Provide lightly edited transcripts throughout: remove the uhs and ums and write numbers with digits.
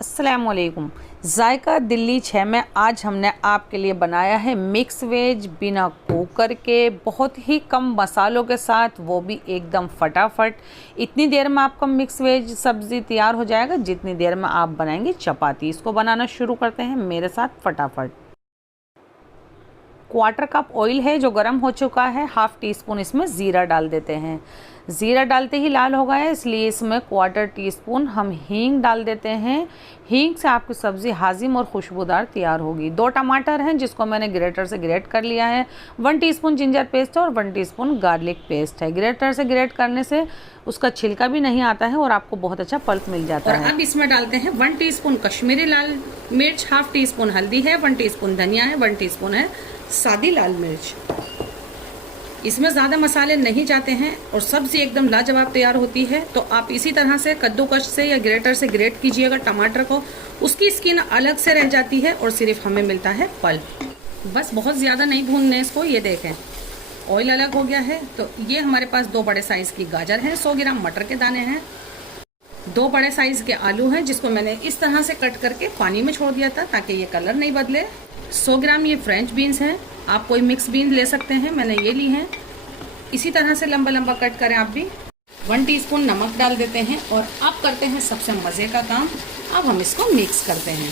अस्सलामुअलैकुम। जायका दिल्ली 6 में आज हमने आपके लिए बनाया है मिक्स वेज बिना कुकर के, बहुत ही कम मसालों के साथ, वो भी एकदम फटाफट। इतनी देर में आपका मिक्स वेज सब्ज़ी तैयार हो जाएगा जितनी देर में आप बनाएंगे चपाती। इसको बनाना शुरू करते हैं मेरे साथ फटाफट। क्वार्टर कप ऑयल है जो गर्म हो चुका है। हाफ़ टी स्पून इसमें ज़ीरा डाल देते हैं। ज़ीरा डालते ही लाल हो गया है, इसलिए इसमें क्वार्टर टी स्पून हम हींग डाल देते हैं। हींग से आपकी सब्ज़ी हाजिम और खुशबूदार तैयार होगी। 2 टमाटर हैं जिसको मैंने ग्रेटर से ग्रेट कर लिया है। 1 टीस्पून जिंजर पेस्ट और 1 टीस्पून गार्लिक पेस्ट है। ग्रेटर से ग्रेट करने से उसका छिलका भी नहीं आता है और आपको बहुत अच्छा पल्प मिल जाता है। अब इसमें डालते हैं 1 टीस्पून कश्मीरी लाल मिर्च, हाफ़ टी स्पून हल्दी है, 1 टीस्पून धनिया है, 1 टीस्पून है सादी लाल मिर्च। इसमें ज़्यादा मसाले नहीं जाते हैं और सब्ज़ी एकदम लाजवाब तैयार होती है। तो आप इसी तरह से कद्दूकस से या ग्रेटर से ग्रेट कीजिएगा टमाटर को, उसकी स्किन अलग से रह जाती है और सिर्फ हमें मिलता है पल्प। बस बहुत ज़्यादा नहीं भूनने इसको। ये देखें ऑयल अलग हो गया है। तो ये हमारे पास 2 बड़े साइज़ की गाजर हैं, 100 ग्राम मटर के दाने हैं, 2 बड़े साइज़ के आलू हैं जिसको मैंने इस तरह से कट करके पानी में छोड़ दिया था ताकि ये कलर नहीं बदले। 100 ग्राम ये फ्रेंच बीन्स हैं, आप कोई मिक्स बीन्स ले सकते हैं, मैंने ये ली हैं। इसी तरह से लंबा लंबा कट करें आप भी। 1 टीस्पून नमक डाल देते हैं और अब करते हैं सबसे मज़े का काम। अब हम इसको मिक्स करते हैं।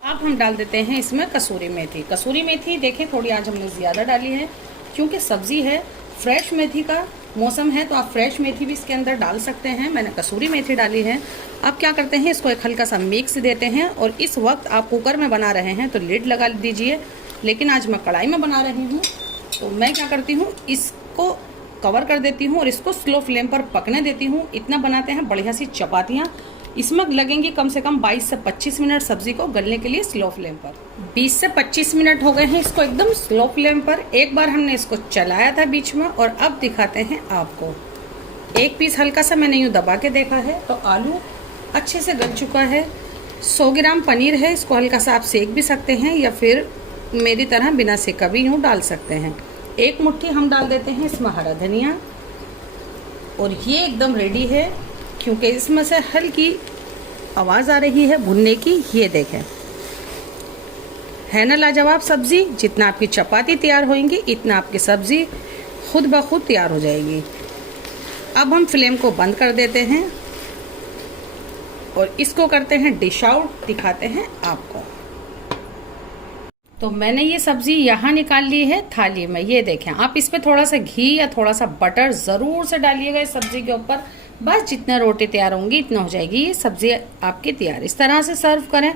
अब हम डाल देते हैं इसमें कसूरी मेथी। कसूरी मेथी देखें थोड़ी आज हमने ज़्यादा डाली है क्योंकि सब्ज़ी है, फ्रेश मेथी का मौसम है, तो आप फ्रेश मेथी भी इसके अंदर डाल सकते हैं। मैंने कसूरी मेथी डाली है। अब क्या करते हैं, इसको एक हल्का सा मिक्स देते हैं। और इस वक्त आप कुकर में बना रहे हैं तो लिड लगा दीजिए, लेकिन आज मैं कढ़ाई में बना रही हूँ तो मैं क्या करती हूँ, इसको कवर कर देती हूँ और इसको स्लो फ्लेम पर पकने देती हूँ। इतना बनाते हैं बढ़िया सी चपातियाँ। इसमें लगेंगी कम से कम 22 से 25 मिनट सब्जी को गलने के लिए स्लो फ्लेम पर। 20 से 25 मिनट हो गए हैं इसको एकदम स्लो फ्लेम पर। एक बार हमने इसको चलाया था बीच में और अब दिखाते हैं आपको। एक पीस हल्का सा मैंने यूँ दबा के देखा है तो आलू अच्छे से गल चुका है। 100 ग्राम पनीर है, इसको हल्का सा आप सेक भी सकते हैं या फिर मेरी तरह बिना सेका भी यूँ डाल सकते हैं। 1 मुट्ठी हम डाल देते हैं इसमें हरा धनिया और ये एकदम रेडी है क्योंकि इसमें से हल्की आवाज़ आ रही है भुनने की। ये देखें, है ना लाजवाब सब्ज़ी। जितना आपकी चपाती तैयार होएंगी इतना आपकी सब्ज़ी खुद ब खुद तैयार हो जाएगी। अब हम फ्लेम को बंद कर देते हैं और इसको करते हैं डिश आउट, दिखाते हैं आपको। तो मैंने ये सब्ज़ी यहाँ निकाल ली है थाली में। ये देखें, आप इस पर थोड़ा सा घी या थोड़ा सा बटर ज़रूर से डालिएगा इस सब्ज़ी के ऊपर। बस जितना रोटी तैयार होंगी इतना हो जाएगी ये सब्ज़ी आपकी तैयार। इस तरह से सर्व करें,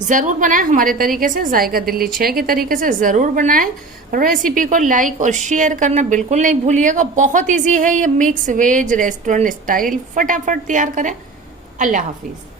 ज़रूर बनाएं हमारे तरीके से, जायका दिल्ली 6 के तरीके से ज़रूर बनाएं। रेसिपी को लाइक और शेयर करना बिल्कुल नहीं भूलिएगा। बहुत ईजी है ये मिक्स वेज रेस्टोरेंट स्टाइल, फटाफट तैयार करें। अल्लाह हाफिज़।